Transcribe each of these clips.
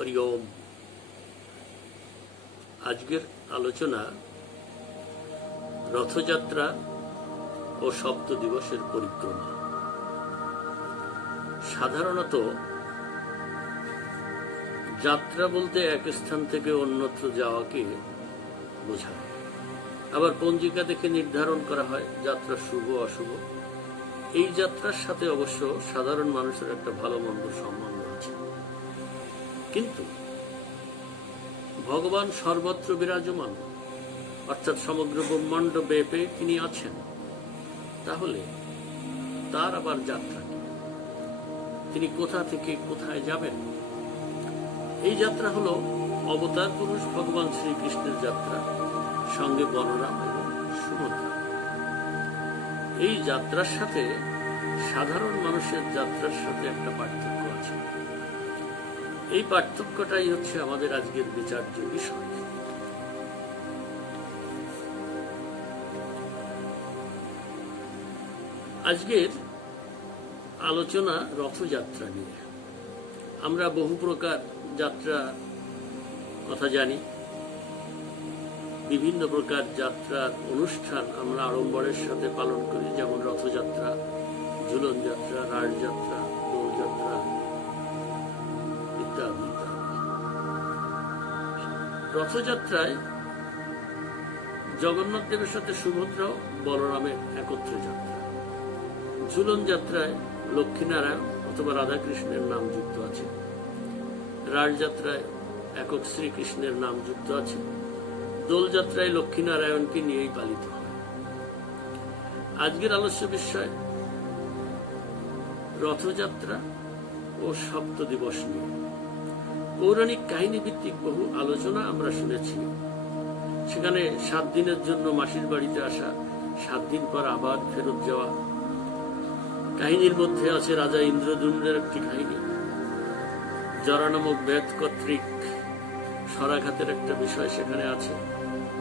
হরি ওম। আজকের আলোচনা রথযাত্রা ও সপ্ত দিবসের পরিক্রমা। সাধারণত যাত্রা বলতে এক স্থান থেকে অন্যত্র যাওয়াকে বোঝায়। আবার পঞ্জিকা দেখে নির্ধারণ করা হয় যাত্রা শুভ অশুভ। এই যাত্রার সাথে অবশ্য সাধারণ মানুষের একটা ভালো মন্দ সম্বন্ধ আছে, কিন্তু ভগবান সর্বত্র বিরাজমান, অর্থাৎ সমগ্র ব্রহ্মাণ্ড ব্যাপে তিনি আছেন। তাহলে তার আবার যাত্রা কি? তিনি কোথা থেকে কোথায় যাবেন? এই যাত্রা হলো অবতার পুরুষ ভগবান শ্রীকৃষ্ণের যাত্রা, সঙ্গে বলরাম এবং সুভদ্রা। এই যাত্রার সাথে সাধারণ মানুষের যাত্রার সাথে একটা পার্থক্য আছে। এই পার্থক্যটাই হচ্ছে আমাদের আজকের বিচার্য বিষয়। আজকের আলোচনা রথযাত্রা নিয়ে। আমরা বহু প্রকার যাত্রা কথা জানি, বিভিন্ন প্রকার যাত্রার অনুষ্ঠান আমরা আড়ম্বরের সাথে পালন করি, যেমন রথযাত্রা, ঝুলন যাত্রা, রাজযাত্রা, দোলযাত্রা ইত্যাদি ইত্যাদি। রথযাত্রায় জগন্নাথ দেবের সাথে সুভদ্রা ও বলরামের একত্রে যাত্রা। ঝুলন যাত্রায় লক্ষ্মীনারায়ণ অথবা রাধাকৃষ্ণের নাম যুক্ত আছে। রাজযাত্রায় একক শ্রীকৃষ্ণের নাম যুক্ত আছে। দোলযাত্রায় লক্ষ্মীনারায়ণকে নিয়েই পালিত হয়। আজকের আলোচ্য বিষয় রথযাত্রা ও সপ্ত দিবস নিয়ে। পৌরাণিক কাহিনী ভিত্তিক বহু আলোচনা আমরা শুনেছি। সেখানে 7 দিনের জন্য মাসির বাড়িতে আসা, 7 দিন পর আবার ফেরত যাওয়া। কাহিনীর মধ্যে আছে রাজা ইন্দ্রদ্যুম্নের একটি কাহিনী, জরা নামক বেদ কর্তৃক সরাঘাতের একটা বিষয় সেখানে আছে,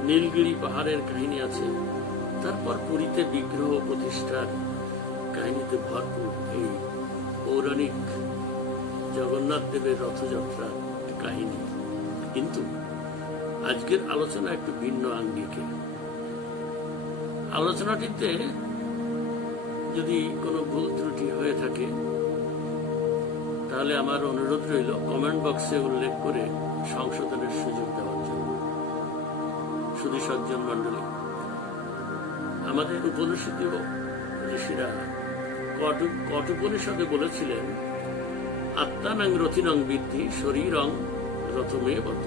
নীলগিরি পাহাড়ের কাহিনী আছে, তারপর পুরীতে বিগ্রহ প্রতিষ্ঠার কাহিনীতে ভরপুর এই পৌরাণিক জগন্নাথ দেবের রথযাত্রার কাহিনী। কিন্তু আজকের আলোচনা একটু ভিন্ন আঙ্গিকে। আলোচনাটিতে যদি কোনো ভুল ত্রুটি হয়ে থাকে তাহলে আমার অনুরোধ রইল কমেন্ট বক্সে উল্লেখ করে সংশোধনের সুযোগ দেওয়ার জন্য। শুধু সজ্জন মন্ডলী, আমাদের উপনিষদে ঋষিরা কঠোপনিষদে বলেছিলেন, আত্মানাং রথিনং বিদ্ধি শরীরং রথমে বত,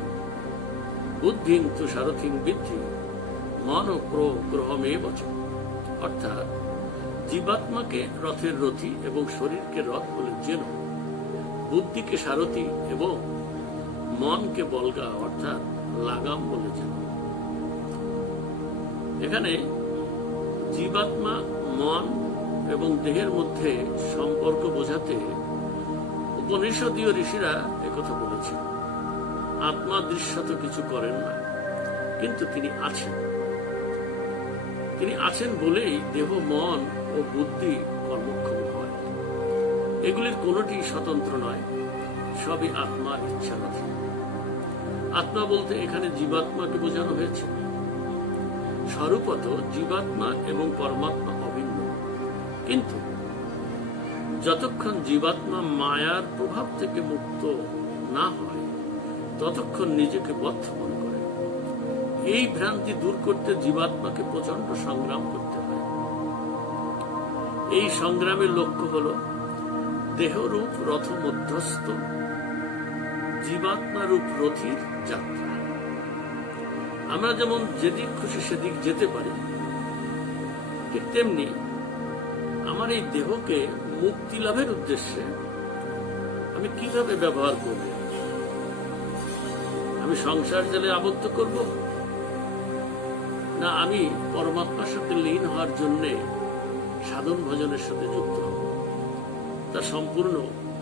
বুদ্ধিং তু সারথিং বিদ্ধি মন গ্রহমে বচ। অর্থাৎ জীবাত্মাকে রথের রথী এবং শরীরকে রথ বলে জেনো, বুদ্ধিকে সারথী এবং মনকে বলগা অর্থাৎ লাগাম বলে জেনো। এখানে জীবাত্মা, মন এবং দেহের মধ্যে সম্পর্ক বোঝাতে উপনিষদীয় ঋষিরা একথা বলেছেন। আত্মা দৃশ্যত কিছু করেন না, কিন্তু তিনি আছেন। তিনি আছেন বলেই দেহ, মন ও বুদ্ধি কর্মক্ষম হয়। এগুলির কোনটি স্বতন্ত্র নয়, সবই আত্মার ইচ্ছারাধীন। আত্মা বলতে এখানে জীবাত্মাকে বোঝানো হয়েছে। স্বরূপত জীবাত্মা এবং পরমাত্মা অভিন্ন, কিন্তু যতক্ষণ জীবাত্মা মায়ার প্রভাব থেকে মুক্ত না হয় ততক্ষণ নিজেকে বদ্ধ মনে করে। এই ভ্রান্তি দূর করতে জীবাত্মাকে প্রচন্ড সংগ্রাম করতে হয়। এই সংগ্রামের লক্ষ্য হল দেহরূপ রথ মধ্যস্থ জীবাত্মারূপ রথীর যাত্রা। আমরা যেমন যেদিক খুশি সেদিক যেতে পারি, ঠিক তেমনি আমার এই দেহকে মুক্তি লাভের উদ্দেশ্যে আমি কিভাবে ব্যবহার করব? আমি সংসার জালে আবদ্ধ করব, না আমি পরমাত্মার সাথে লীন হওয়ার জন্য সাধন ভজনের সাথে যুক্ত হব? তা সম্পূর্ণ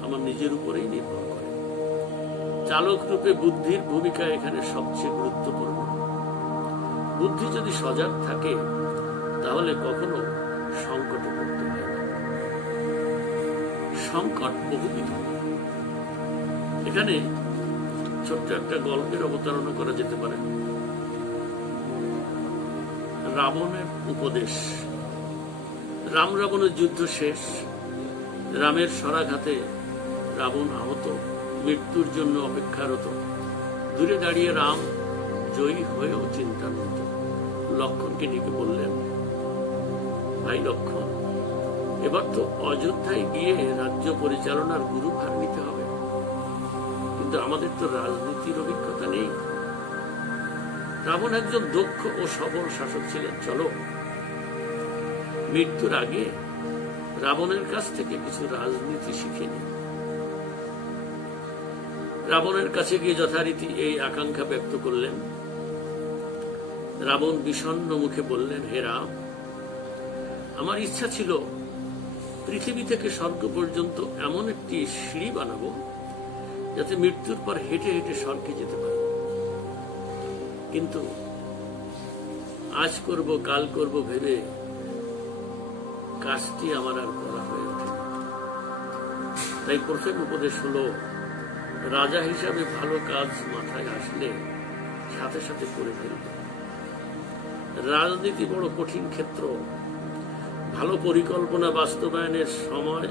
আমার নিজের উপরেই নির্ভর করে। চালক রূপে বুদ্ধির ভূমিকা এখানে সবচেয়ে গুরুত্বপূর্ণ। বুদ্ধি যদি সজাগ থাকে তাহলে কখনো সংকটে পড়তে হয় না। সংকট বহুবিধ। এখানে ছোট্ট একটা গল্পের অবতারণা করা যেতে পারে। রাবণের উপদেশ। রাম রাবণের যুদ্ধ শেষ। রামের সরাঘাতে রাবণ আহত, মৃত্যুর জন্য অপেক্ষারত। দূরে দাঁড়িয়ে রাম জয়ী হয়েও চিন্তান্বিত। লক্ষ্মণকে ডেকে বললেন, ভাই লক্ষ্মণ, এবার তো অযোধ্যায় গিয়ে রাজ্য পরিচালনার গুরুভার নিতে হবে, কিন্তু আমাদের তো রাজনীতির অভিজ্ঞতা নেই। রাবণ একজন দক্ষ ও সবল শাসক ছিলেন, চলো মৃত্যুর আগে রাবণের কাছ থেকে কিছু রাজনীতি শিখে নিই। রাবণের কাছে গিয়ে যথারীতি এই আকাঙ্ক্ষা ব্যক্ত করলেন। রাবণ বিষণ্ণ মুখে বললেন, হে রাম, আমার ইচ্ছা ছিল পৃথিবী থেকে স্বর্গ পর্যন্ত এমন একটি সিঁড়ি বানাবো যাতে মৃত্যুর পর হেঁটে হেঁটে স্বর্গে যেতে পারে, কিন্তু আজ করব কাল করব ভেবে কাজটি আমার আর করা হয়ে ওঠে। তাই প্রথম উপদেশ হলো, রাজা হিসাবে ভালো কাজ মাথায় আসলে সাথে সাথে করে ফেলবে। রাজনীতি বড় কঠিন ক্ষেত্র, ভালো পরিকল্পনা বাস্তবায়নের সময়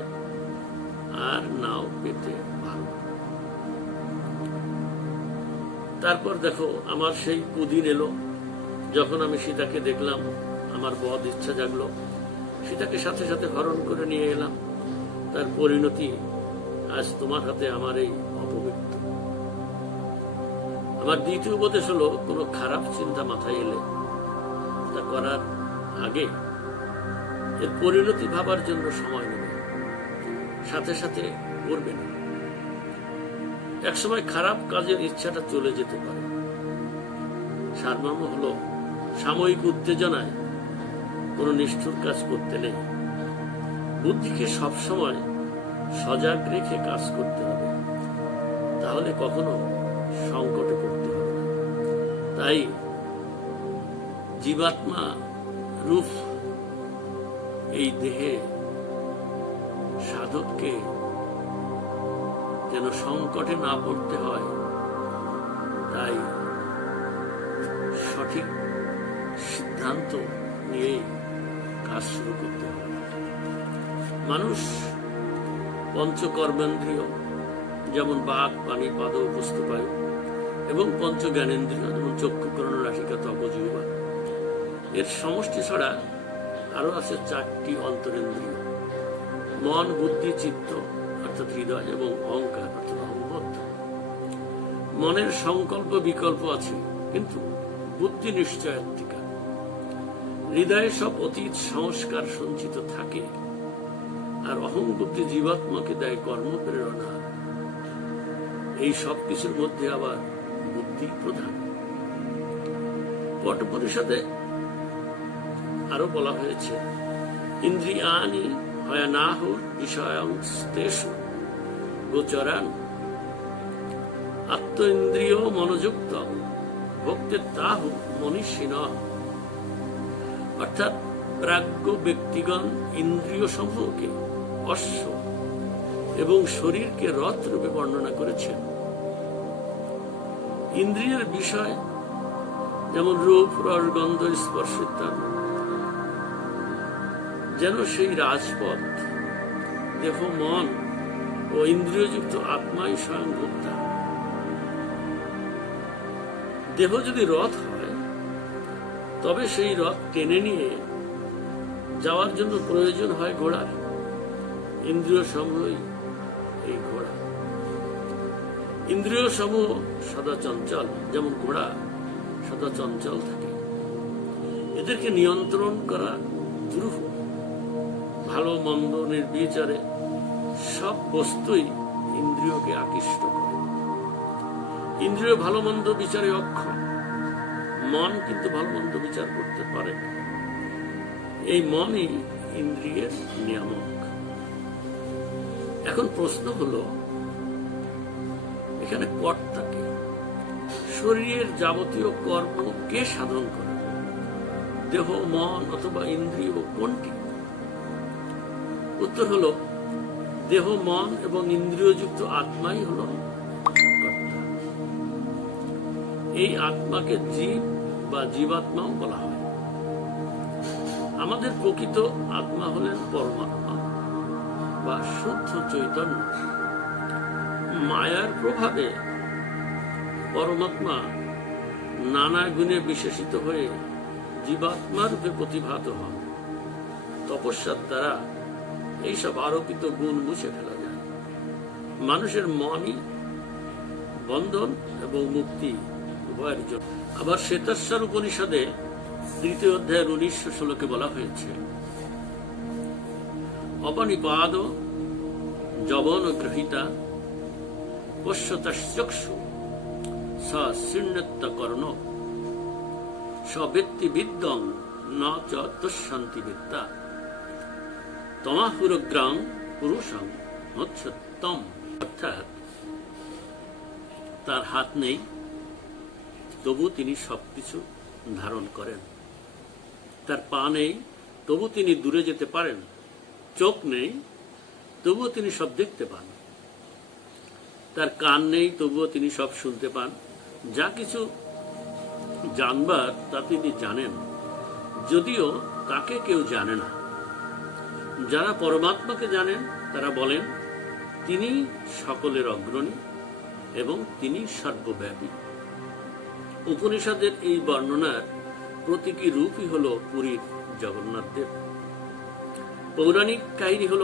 আর নাও পেতে ভালো। তারপর দেখো, আমার সেই কুদিন এলো যখন আমি সীতাকে দেখলাম, আমার বদ ইচ্ছা জাগলো, সীতাকে সাথে সাথে হরণ করে নিয়ে এলাম। তার পরিণতি আজ তোমার হাতে আমার এই অপমৃত্যু। আমার দ্বিতীয় উপদেশ হলো, কোনো খারাপ চিন্তা মাথায় এলে তা করার আগে এর পরিণতি ভাবার জন্য সময় নেবে, সাথে সাথে করবে না। একসময় খারাপ কাজের ইচ্ছাটা চলে যেতে পারে। সারমর্ম হলো, সাময়িক উত্তেজনায় কোনো নিষ্ঠুর কাজ করতে নেই। বুদ্ধিকে সবসময় সজাগ রেখে কাজ করতে হবে, তাহলে কখনো সংকটে পড়তে হবে না। তাই জীবাত্মা রূপ এই দেহে সাধককে যেন সংকটে না পড়তে হয়, তাই সঠিক সিদ্ধান্ত নিয়ে কাজ শুরু করতে হবে। মানুষ পঞ্চকর্মেন্দ্রিয় যেমন বাক, পানি, পাদ, পুস্তবায়ু এবং পঞ্চ জ্ঞানেন্দ্রিয় যেমন চক্ষু, কর্ণ, নাসিকা, ত্বক, জিহ্বা, এর সমষ্টি ছাড়া আরো আছে 4টি অন্তরেন্দ্রিয়, মন, বুদ্ধি, চিত্ত অর্থাৎ হৃদয় এবং অহংকার অর্থাৎ অহংবোধ। মনের সংকল্প বিকল্প আছে, কিন্তু বুদ্ধি নিশ্চয়াত্মিকা। হৃদয়ে সব অতীত সংস্কার সঞ্চিত থাকে, আর অহং বুদ্ধি জীবাত্মাকে দেয় কর্মপ্রেরণা। এই সব কিছুর মধ্যে আবার বুদ্ধি প্রধান। কঠোপনিষদে আরো বলা হয়েছে, ইন্দ্রিয়ানি হয়ানাহু বিষয়াংস্তেষু গোচরান আত্ম ইন্দ্রিয় মনোযুক্ত ভক্তে তাহু মনীষিণ। অর্থাৎ প্রাজ্ঞ ব্যক্তিগণ ইন্দ্রিয় সমূহকে অশ্ব এবং শরীরকে রথ রূপে বর্ণনা করেছেন। ইন্দ্রিয়ের বিষয় যেমন রূপ, রস, গন্ধ, স্পর্শ ইত্যাদি যেন সেই রাজপথ। দেহ, মন ও ইন্দ্রিয়যুক্ত আত্মাই স্বয়ং ভোক্তা। দেহ যদি রথ হয়, তবে সেই রথ টেনে নিয়ে যাওয়ার জন্য প্রয়োজন হয় ঘোড়ার। ইন্দ্রিয় সমূহই এই ঘোড়া। ইন্দ্রিয় সমূহ সদা চঞ্চল, যেমন ঘোড়া সদা চঞ্চল থাকে। এদেরকে নিয়ন্ত্রণ করা দুরূহ। ভালো মন্দ নির্বিচারে সব বস্তুই ইন্দ্রিয়কে আকৃষ্ট করে। ইন্দ্রিয় ভালো মন্দ বিচারে অক্ষম, মন কিন্তু ভালো মন্দ বিচার করতে পারে। এই মনই ইন্দ্রিয়ের নিয়ামক। এখন প্রশ্ন হলো, এখানে কর্তা কে? শরীরের যাবতীয় কর্ম কে সাধন করে? দেহ, মন অথবা ইন্দ্রিয় কোনটি? উত্তর হলো, দেহ, মন এবং ইন্দ্রিয়যুক্ত আত্মাই হলো কর্তা। এই আত্মাকে জীব বা জীবাত্মাও বলা হয়। আমাদের প্রকৃত আত্মা হলেন পরমাত্মা বা শুদ্ধ চৈতন্য। মায়ার প্রভাবে পরমাত্মা নানা গুণে বিশেষিত হয়ে জীবাত্মা রূপে প্রতিভাত হন। তপস্যার দ্বারা এইসব আরোপিত গুণ মুছে ফেলা যায়। মানুষের মনই বন্ধন এবং মুক্তি উভয়ের জন্য। আবার শ্বেতাশ্বর উপনিষদে 3 অধ্যায়ের 19 শ্লোকে বলা হয়েছে, অপনিপাদ যবন গ্রহীতা পশ্যতশ্চক্ষু সশৃণ্যত্য কর্ণ সবেত্তি বিদ্যং ন চ তুষ্যন্তি বিদ্যা তমাহুরগ্রাং পুরুষং মৎসত্তম। অর্থাৎ তার হাত নেই, তবু তিনি সবকিছু ধারণ করেন। তার পা নেই, তবু তিনি দূরে যেতে পারেন। চোখ নেই, তবুও তিনি সব দেখতে পান। তার কান নেই, তবুও তিনি সব শুনতে পান। যা কিছু জানবার তা তিনি জানেন, যদিও তাকে কেউ জানে না। যারা পরমাত্মাকে জানেন তারা বলেন তিনি সকলের অগ্রণী এবং তিনি সর্বব্যাপী। উপনিষদের এই বর্ণনার প্রতীকী রূপই হল পুরীর জগন্নাথ দেব। পৌরাণিক কাহিনী হল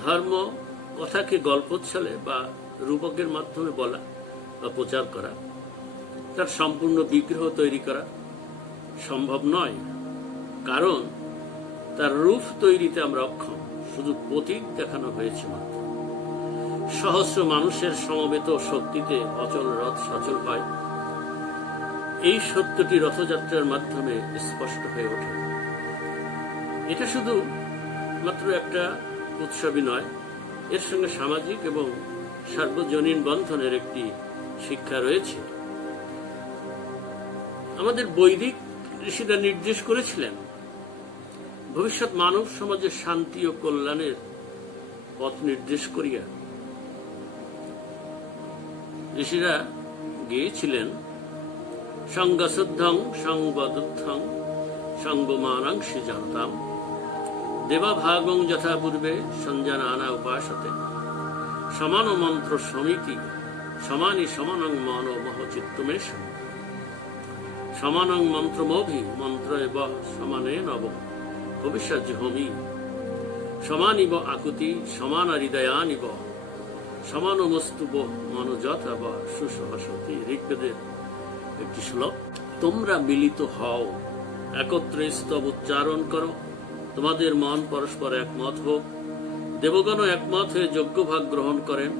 ধর্ম কথাকে গল্পচ্ছলে বা রূপকের মাধ্যমে বলা বা প্রচার করা। তার সম্পূর্ণ বিগ্রহ তৈরি করা সম্ভব নয়, কারণ তার রূপ তৈরিতে আমরা অক্ষম। শুধু প্রতীক দেখানো হয়েছে মাত্র। সহস্র মানুষের সমবেত শক্তিতে অচল রথ সচল হয়, এই সত্যটি রথযাত্রার মাধ্যমে স্পষ্ট হয়ে ওঠে। এটা শুধু মাত্র একটা উৎসবই নয়, এর সঙ্গে সামাজিক এবং সার্বজনীন বন্ধনের একটি শিক্ষা রয়েছে। আমাদের বৈদিক ঋষিরা নির্দেশ করেছিলেন ভবিষ্যৎ মানব সমাজের শান্তি ও কল্যাণের পথ নির্দেশ করিয়া। ঋষিরা গিয়েছিলেন সঙ্গশুদ্ধং সংবদুত্থং সঙ্গমানাংশি জানতাম দেবাভাগং যথা পূর্বে সঞ্জানানা উপাসতে সমান মন্ত্র সমিতি সমানি সমানং মনো মহ চিত্তমেশ সমানং মন্ত্রমভি মন্ত্র এব সমানে নব ভবিষ্যৎ হোমি সমানিব আকুতি সমান হৃদয়ানিব সমানমস্তুব মনোযথা বা সুসহসতি। ঋগ্বেদের একটি শ্লোক। তোমরা মিলিত হও, একত্রে স্তব উচ্চারণ করো, তোমাদের মন পরস্পর একমত হোক। দেবগণ একমত হয়ে যজ্ঞভাগ গ্রহণ করেন,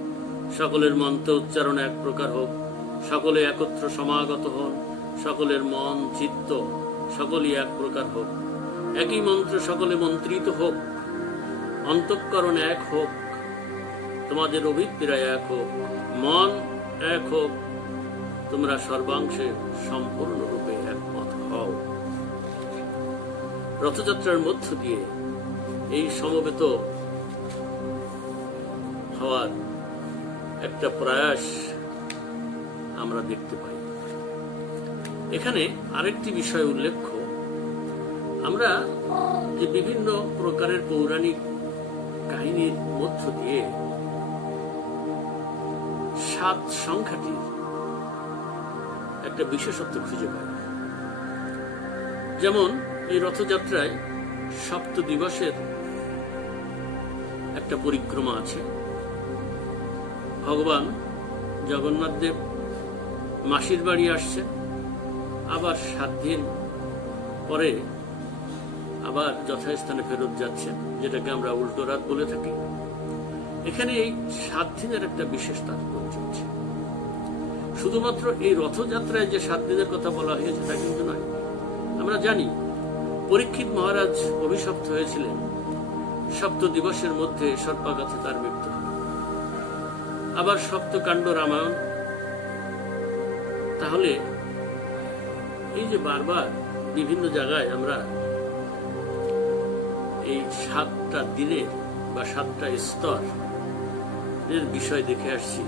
সকলের মন্ত্র উচ্চারণ এক প্রকার হোক, সকলে একত্র সমাগত হন, সকলের মন চিত্ত সকলই এক প্রকার হোক, একই মন্ত্র সকলে মন্ত্রিত হোক, অন্তঃকরণ এক হোক, তোমাদের অভিপ্রায় এক হোক, মন এক হোক, তোমরা সর্বাংশে সম্পূর্ণরূপে একমত হও। রথযাত্রার মধ্য দিয়ে এই সমবেত হওয়ার একটা প্রয়াস আমরা দেখতে পাই। এখানে আরেকটি বিষয় উল্লেখ্য, আমরা যে বিভিন্ন প্রকারের পৌরাণিক কাহিনীর মধ্য দিয়ে 7 সংখ্যাটির একটা বিশেষত্ব খুঁজে পাই। যেমন এই রথযাত্রায় 7 দিবসের একটা পরিক্রমা আছে। ভগবান জগন্নাথ দেব মাসির বাড়ি আসছেন, আবার 7 দিন পরে আবার যথাস্থানে ফেরত যাচ্ছেন, যেটাকে আমরা উল্টো রাত বলে থাকি। এখানে এই 7 দিনের একটা বিশেষ তাৎপর্য আছে। শুধুমাত্র এই রথযাত্রায় যে 7 দিনের কথা বলা হয়েছে তা কিন্তু নয়। আমরা জানি পরীক্ষিত মহারাজ অভিশপ্ত হয়েছিলেন, 7 দিবসের মধ্যে সর্পাঘাতে তার মৃত্যু হয়। আবার সপ্তকাণ্ড রামায়ণ। তাহলে এই যে বারবার বিভিন্ন জায়গায় আমরা এই 7টা দিনের বা 7টা স্তর এর বিষয় দেখে আসছি,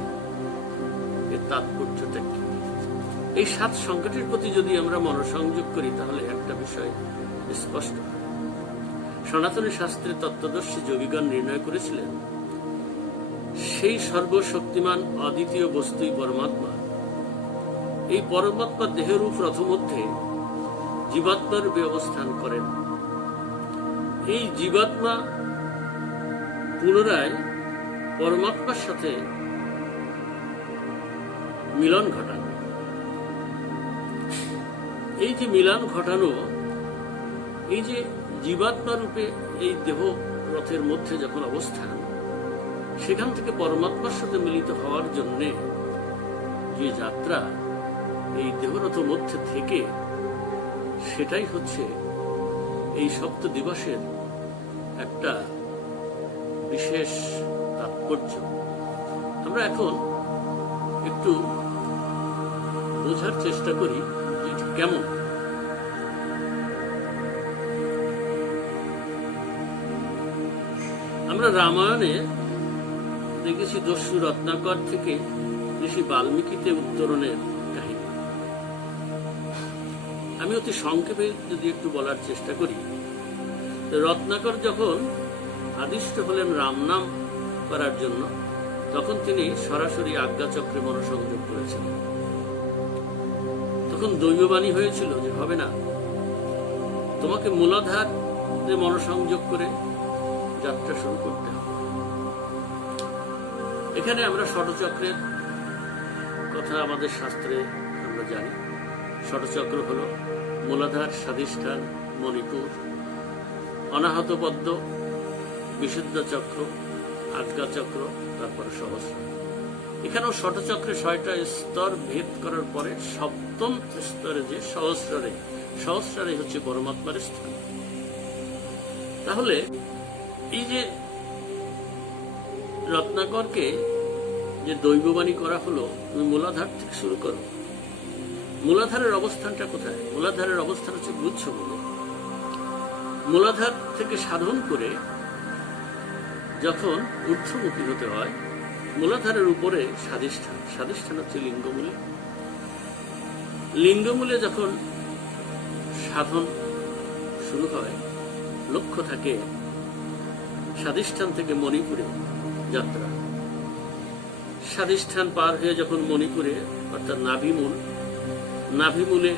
এর তাৎপর্যটা কি? এই 7 সংকটের প্রতি যদি আমরা মনোসংযোগ করি তাহলে একটা বিষয় স্পষ্ট। সনাতনী শাস্ত্রে তত্ত্বদর্শী যোগীগণ নির্ণয় করেছিলেন সেই সর্বশক্তিমান অদ্বিতীয় বস্তুই পরমাত্মা। এই পরমাত্মা দেহরূপ রথ মধ্যে জীবাত্মার রূপে অবস্থান করেন। এই জীবাত্মা পুনরায় পরমাত্মার সাথে মিলন ঘটান। এই যে মিলন ঘটানো, এই যে জীবাত্মা রূপে এই দেহ রথের মধ্যে যখন অবস্থান, সেখান থেকে পরমাত্মার সাথে মিলিত হওয়ার জন্য যে যাত্রা এই দেহরথ মধ্যে থেকে, সেটাই হচ্ছে এই সপ্ত দিবসের একটা বিশেষ তাৎপর্য। আমরা এখন একটু বোঝার চেষ্টা করি যে কেমন। আমরা রামায়ণে দেখেছি দস্যু রত্নাকর থেকে ঋষি বাল্মীকিতে উত্তরণের কাহিনী। আমি অতি সংক্ষেপে যদি একটু বলার চেষ্টা করি, রত্নাকর যখন আদিষ্ট হলেন রাম নাম করার জন্য, তখন তিনি সরাসরি আজ্ঞাচক্রে মনোসংযোগ করেছিলেন। তখন দৈববাণী হয়েছিল যে হবে না, তোমাকে মূলাধার মনোসংযোগ করে যাত্রা শুরু করতে হবে। এখানে আমরা ষটচক্রের কথা আমাদের শাস্ত্রে আমরা জানি। ষটচক্র হল মূলাধার, স্বাধিষ্ঠান, মণিপুর, অনাহত পদ্ম, বিশুদ্ধ চক্র, আজ্ঞা চক্র, তারপরে সহস্র। এখানেও ষটচক্রে 6টা স্তর ভেদ করার পরে 7ম স্তরে যে সহস্রারে হচ্ছে পরমাত্মার স্থান। তাহলে এই যে রত্নাকরকে যে দৈববাণী করা হলো, তুমি মূলাধার থেকে শুরু করো। মূলাধারের অবস্থানটা কোথায়? মূলাধারের অবস্থান হচ্ছে গুচ্ছমূলে। মূলাধার থেকে সাধন করে যখন ঊর্ধ্বমুখী হতে হয়, মূলাধারের উপরে স্বাধিষ্ঠান হচ্ছে লিঙ্গমূলে। লিঙ্গমূলে যখন সাধন শুরু হয়, লক্ষ্য থাকে স্বাধিষ্ঠান থেকে মণিপুরে যাত্রা। স্বাধিষ্ঠান পার হয়ে যখন মণিপুরে অর্থাৎ নাভিমূলে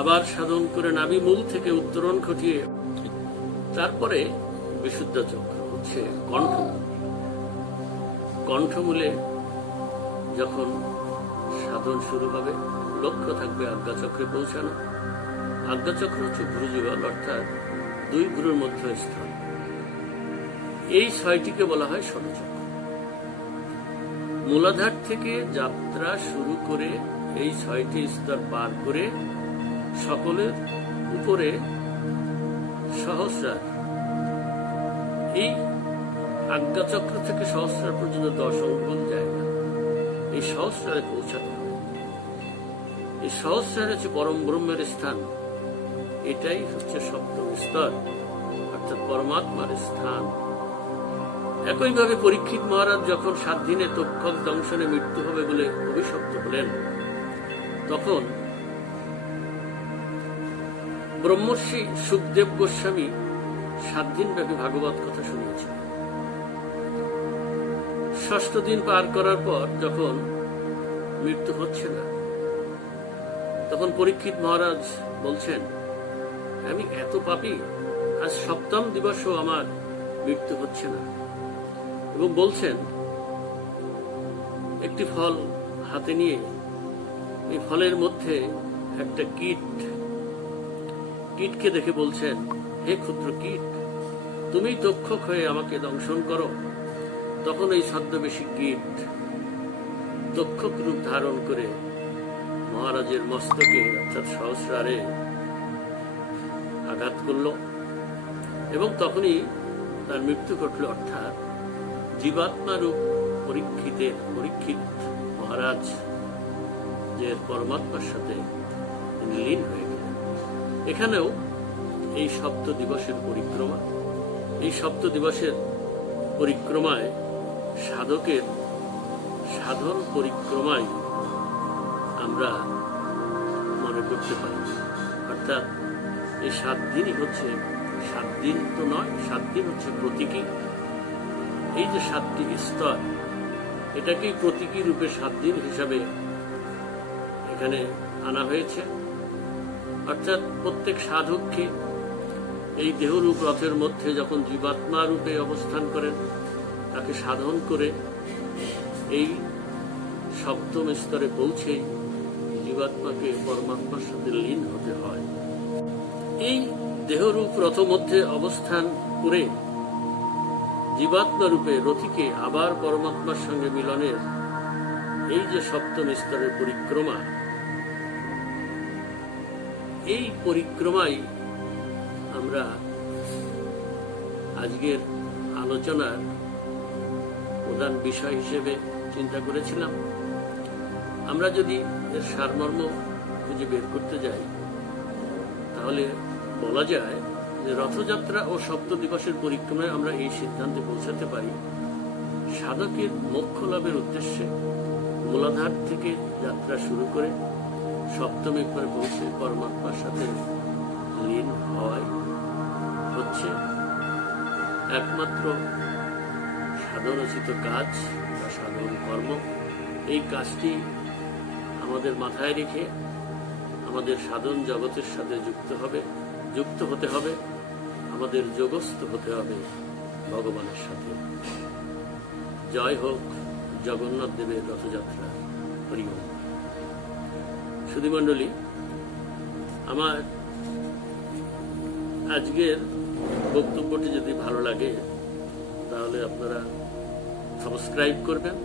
আবার সাধন করে নাভিমূল থেকে উত্তরণ ঘটিয়ে তারপরে বিশুদ্ধ চক্র হচ্ছে কণ্ঠমূলে যখন সাধন শুরু হবে, লক্ষ্য থাকবে আজ্ঞাচক্রে পৌঁছানো। আজ্ঞাচক্র হচ্ছে ভ্রুযুগল, অর্থাৎ 2 ভ্রুর মধ্যে স্থান। এই 6টিকে বলা হয় ষটচক্র। মূলাধার থেকে যাত্রা শুরু করে এই 6টি স্তর পার করে সকলের উপরে সহস্রার, এই আজ্ঞাচক্র থেকে সহস্রার পর্যন্ত 10 অঙ্গুল জায়গা, এই সহস্রারে পৌঁছাতে হবে। এই সহস্রার হচ্ছে পরম ব্রহ্মের স্থান। এটাই হচ্ছে 7ম স্তর, অর্থাৎ পরমাত্মার স্থান। একইভাবে পরীক্ষিত মহারাজ যখন 7 দিনে তক্ষক দংশনে মৃত্যু হবে বলে অভিশপ্ত হলেন, তখন ব্রহ্মর্ষি সুখদেব গোস্বামী 7 দিন ব্যাপী ভাগবত কথা শুনিয়েছিলেন। 6ষ্ঠ দিন পার করার পর যখন মৃত্যু হচ্ছে না, তখন পরীক্ষিত মহারাজ বলছেন, আমি এত পাপী, আজ 7ম দিবসও আমার মৃত্যু হচ্ছে না। এবং বলছেন, একটি ফল হাতে নিয়ে এই ফলের মধ্যে একটা কীটকে দেখে বলছেন, হে ক্ষুদ্র কীট, তুমি তক্ষক হয়ে আমাকে দংশন করো। তখন এই ছদ্মবেশী কীট তক্ষক রূপ ধারণ করে মহারাজের মস্তকে অর্থাৎ সহস্রারে আঘাত করল এবং তখনই তার মৃত্যু ঘটল। অর্থাৎ জীবাত্মা রূপ পরীক্ষিত মহারাজ যে পরমাত্মার সাথে লীন হয়ে গেলেন। এখানেও এই 7 দিবসের পরিক্রমা, এই 7 দিবসের পরিক্রমায় সাধকের সাধন পরিক্রমায় আমরা করতে পারি। অর্থাৎ এই 7 দিনই হচ্ছে, 7 দিন তো নয়, 7 দিন হচ্ছে প্রতীকী। এই যে 7টি স্তর, এটাকেই প্রতীকী রূপে 7 দিন হিসাবে এখানে আনা হয়েছে। অর্থাৎ প্রত্যেক সাধককে এই দেহরূপ রথের মধ্যে যখন জীবাত্মা রূপে অবস্থান করেন, তাকে সাধন করে এই 7ম স্তরে পৌঁছে জীবাত্মাকে পরমাত্মার সাথে লীন হতে হয়। এই দেহরূপ রথ মধ্যে অবস্থান করে জীবাত্মা রূপে রথীকে আবার পরমাত্মার সঙ্গে মিলনের এই যে 7ম স্তরের পরিক্রমা, এই পরিক্রমাই আমরা আজকের আলোচনার প্রধান বিষয় হিসেবে চিন্তা করেছিলাম। আমরা যদি এর সারমর্ম খুঁজে বের করতে যাই, তাহলে বলা যায় যে রথযাত্রা ও 7 দিবসের পরিক্রমায় আমরা এই সিদ্ধান্তে পৌঁছাতে পারি, সাধকের মোক্ষ লাভের উদ্দেশ্যে মূলাধার থেকে যাত্রা শুরু করে 7ম একবারে পৌঁছে পরমাত্মার সাথে লীন হওয়াই হচ্ছে একমাত্র সাধনোচিত কাজ বা সাধন কর্ম। এই কাজটি আমাদের মাথায় রেখে আমাদের সাধন জগতের সাথে যুক্ত হতে হবে, আমাদের যোগস্থ হতে হবে ভগবানের সাথে। জয় হোক জগন্নাথ দেবের রথযাত্রা। হরি ওম। সুধীমণ্ডলী, আমার আজকের বক্তব্যটি যদি ভালো লাগে, তাহলে আপনারা সাবস্ক্রাইব করবেন,